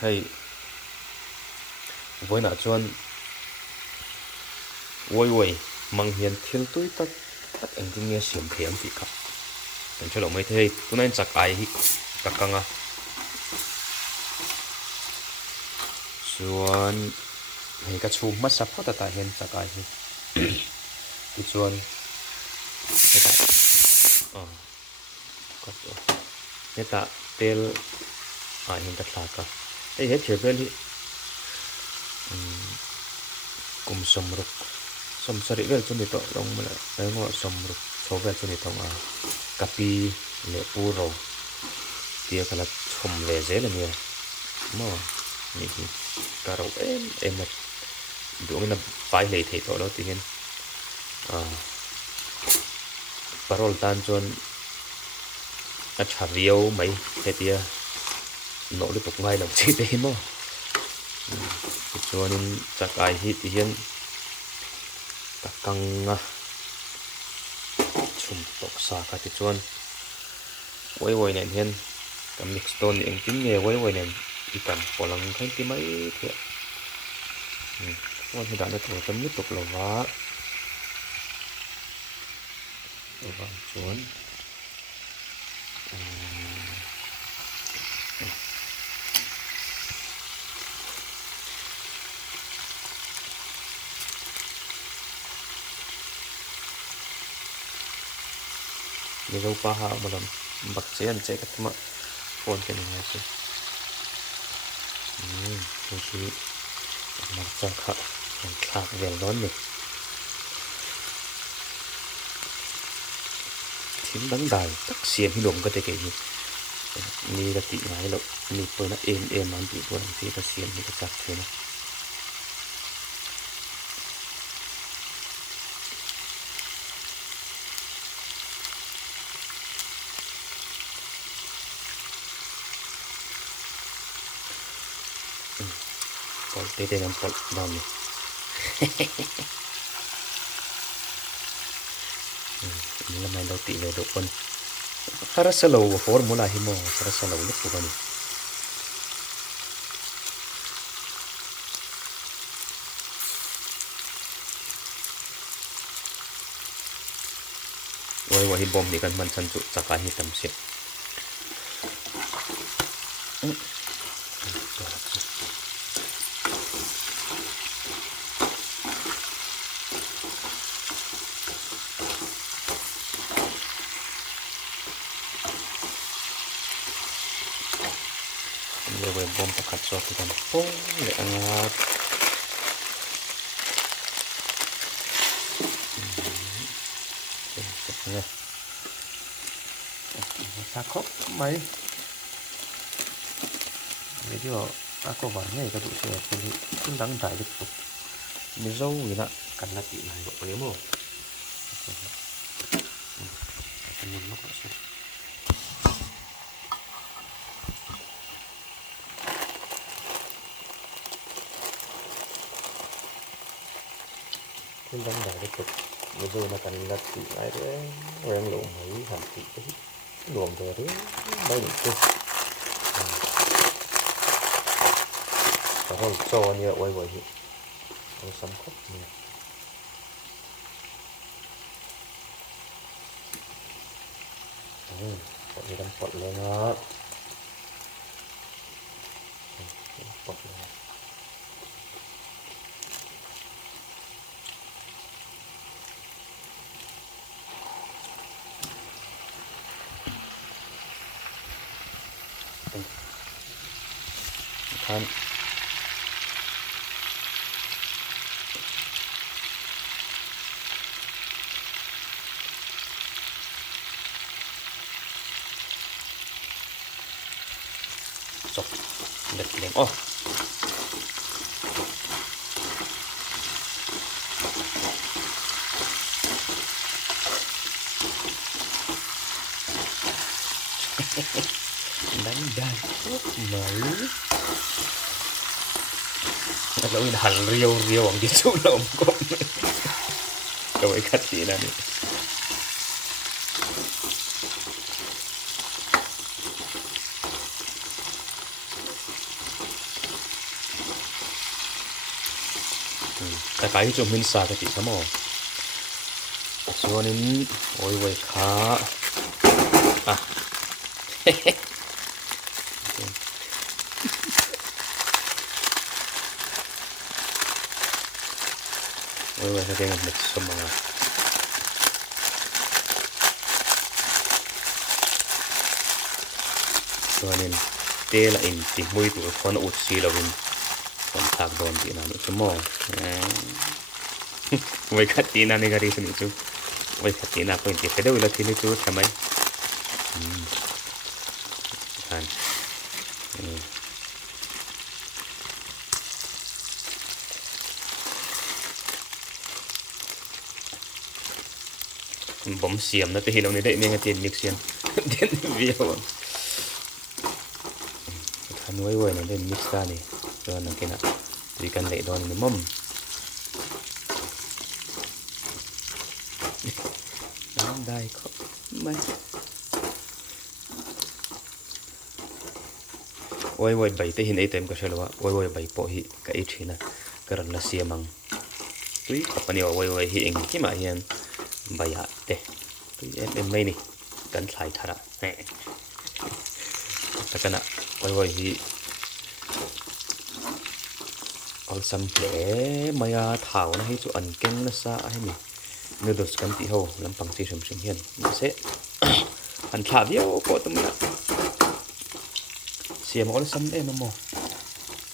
ให้ไว้หน้าจวนไว้มังเฮียนทิลตุยตัดเองจริงเนี่ยเสียมเพียงสิครับเป็นฉลองไม่เท่ตัวนั้นจักไอฮิกักกังอ่ะส่วนให้กระชูมัดสับพอตาเห็นจักไอฮิที่ส่วนก็เนี่ยตาเตลเห็นตะขากะไอเห็ดเฉยไปเลยกุมสมรุกสมสริเวลจนเดตลงมาแล้วก็สมรุกโชเวลจนเดตงกะปีเลปูโรเตียกละชมเลเจเลยเนี่ยมั่วนี่การเรามาดูมันนะไฟเลยเทตัวเราตีเงินปารอลตันจนอัจฉริยะไหมเตียโน้ตตกง่ายหลังชีเต็มมั่วจนจากไอฮิตเห็นตะกังชุมตกสากัดจวนไว้เนี่ยเห็นกับมิกซ์โตนเองจริงเนี่ยไว้เนี่ยอีกันพลังแค่ที่ไม่เท่าวันที่ด่านตัวจะไม่ตกหรอวะจวนนี่เราป้าหามาลำบักเซียนเจ๊กับมาโฟนกันยังไงสิดูสิมันจะขาดเรียนร้อนเลยทิ้งดังได้ตักเสียงที่หลงก็จะเกี่ยนี่กติไหนเรานี่เปิดนะเอ็มมันติดตัวที่กระเสียงนี่ก็จับเธอนะปอดเตะน้ำปอดดำเลยนี่ละไม่เราติเลยทุกคนharus selalu formula himo harus selalu lupa kan wah bom ni kan man sancu cakai hitam siap bom pakat sok kan le angat sakop mai video aku banyak itu saya pilih tentang dari itu misal gina karena tidak kok boleh mau temen lo kok sih tentang dari itu misal makan nasi air yang lo mai hati luồng về đấy đây được chưa còn cho như vậy vậy còn sắm khóc nhiều còn như đang phật lên đó phật lên kan sok đẹp đẹp ô đánh đàn mớiเราอินหันเรียวของที่สุดลมก็ก็ไว้คัดสีนั่นนี่ cái chụp mình xả cái tí sao mà cho nên ôi vậy khá à ôi vậy cái này mix xong mà cho nên tê là in thì mùi tụi con út xì là vinh còn thạc đòn thì nào nữa chứ mò vậy khát tí nào này cái gì chứ vậy khát tí nào còn tí cái đâu là thì này chứ thầm ấy ăn bấm xiêm nó thì lâu này đấy mình tiền mix xiên tiền video khăn nuôi nuôi nó lên mix ra này cho nó cái nào vì cần lệ đòn nó mầm đây không mấy ôi ôi bảy tới hiện ấy tem có sao đâu ôi ôi bảy bộ hi cái ít thì nè cái là xiêm măng tuy có bao nhiêu ôi ôi hiện cái mà hiện bảy hạt tê tuy em mấy này cần xài thật à nè cái nào ôi ôi hi al sam ple maya thảo na hi chu an keng na sa ai mi noodles kan ti ho lampang chi rim rim hian se an thla viau ko tum na siam al sam em mo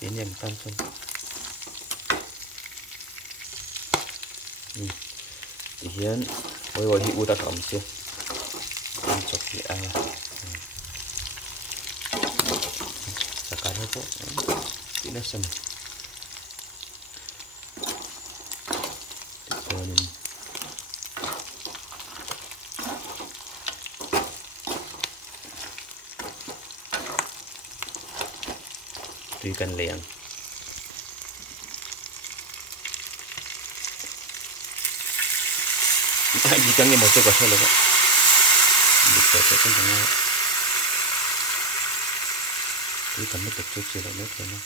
yen yang tan chon ti hian oi oi hi u ta kam se an chok hi ai sakar ko ti na sam tuy cần liền chỉ cần nghe một chút có thôi là vậy được rồi sẽ không cần nghe tuy cần một chút chỉ là nước thôi nha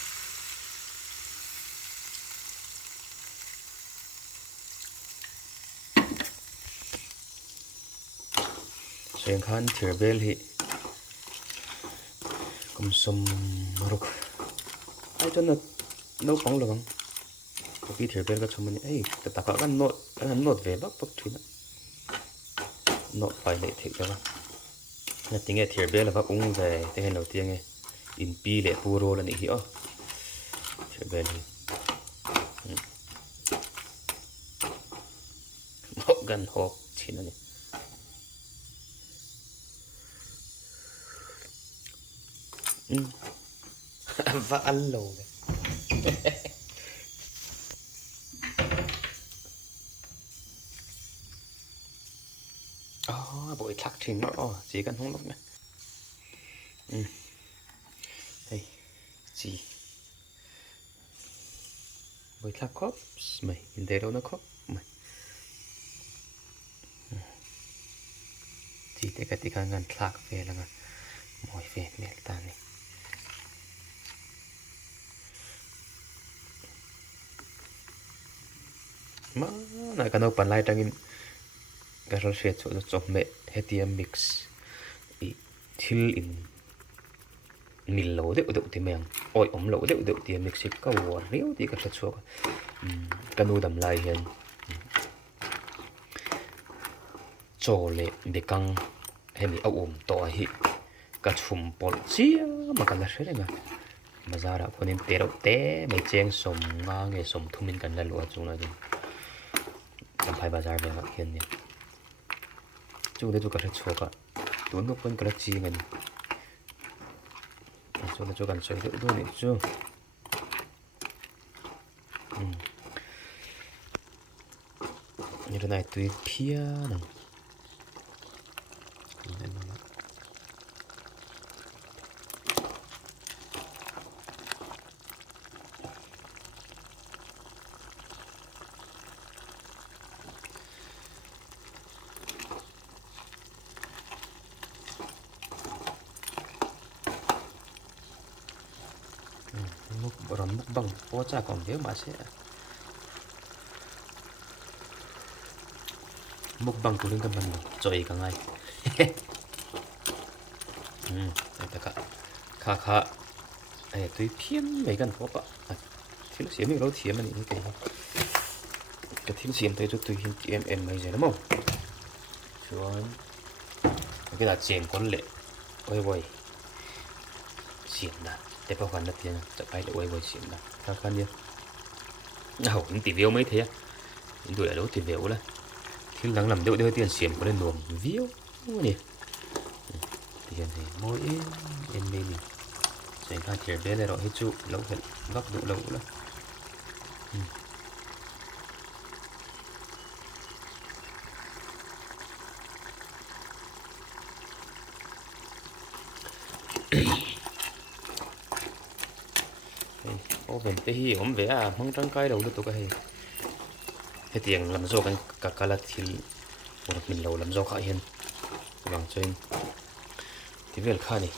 xem khán thử bel hi cùng sum rục ai cho nó nấu bóng được không có khi thử bel cái chồng mình ấy tất cả các nốt về bắc bắc thuyền nốt phải lệ thiệt đó là tiếng nghe thử bel là bắc uống về tiếng đầu tiên nghe in pi lệ puro là này hiểu thử bel một gần hộp chỉ là này và ăn lẩu này bội thắc thì nó chỉ cần không lúc này đây gì bội thắc khóc mày nhìn thấy đâu nó khóc mày thì cái ngăn thắc về là ngăn mỏi về mẹ ta này mà này cái nấu pan lai trăng in cái rồi sẽ cho chop mẹ hetiam mix i thil in mil lo de thì mèng oi lo de thì mix ka war riu thì cái sẽ cho cái nấu đầm lai hiền cho lệ để căng hay mi to hi cái chum bol chia mà cái là sẽ đấy mà ra đã có nên tê đâu tê mấy chén sôm ngang nghe sôm thu mình cần là lúa chung là gì làm phải bazar về ngọc hiền nhỉ chú để chú cả chua cả tuấn nó quên cả chi ngân chú là chú cần chơi đỡ này chú như thế này tùy pia nè mukbang po cha còn nhớ mà sẽ mukbang tuling kan man choi ka ngai ta ka kha ai tui thiam mai kan pho pa thil siam mi ro thiam ani cái cái thil siam tai tui hin em mai je mo chuan cái là chen con lệ oi oi xiêm na để bao khoản đặt tiền chặt bay lại oi oi xiêm na sao khoan nhá nào những tỷ view mấy thế những đuổi đâu tỷ view là thì lắng làm đỡ đỡ tiền xiêm có lên luồng view nè tiền thì mỗi em mình dành hai tiền bé này rồi hết trụ lâu thật góc độ lâu lắm ô bên tây hi hôm về à mong trăng cay đầu được tụi cái cái tiền làm gió cái là thì một mình lâu làm gió khai hiền bằng trên thì về khai này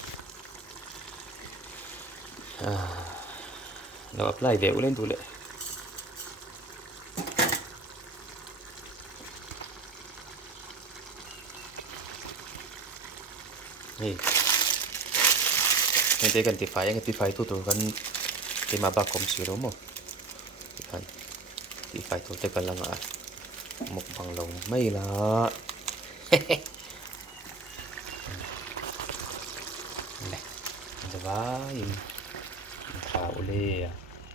nó apply về lên tụi lệ này nên cái gần phải tụi gần thì mà bà không xíu đúng không thì phải tụi cái là ngã một bằng lồng mây là này, vậy thảo lê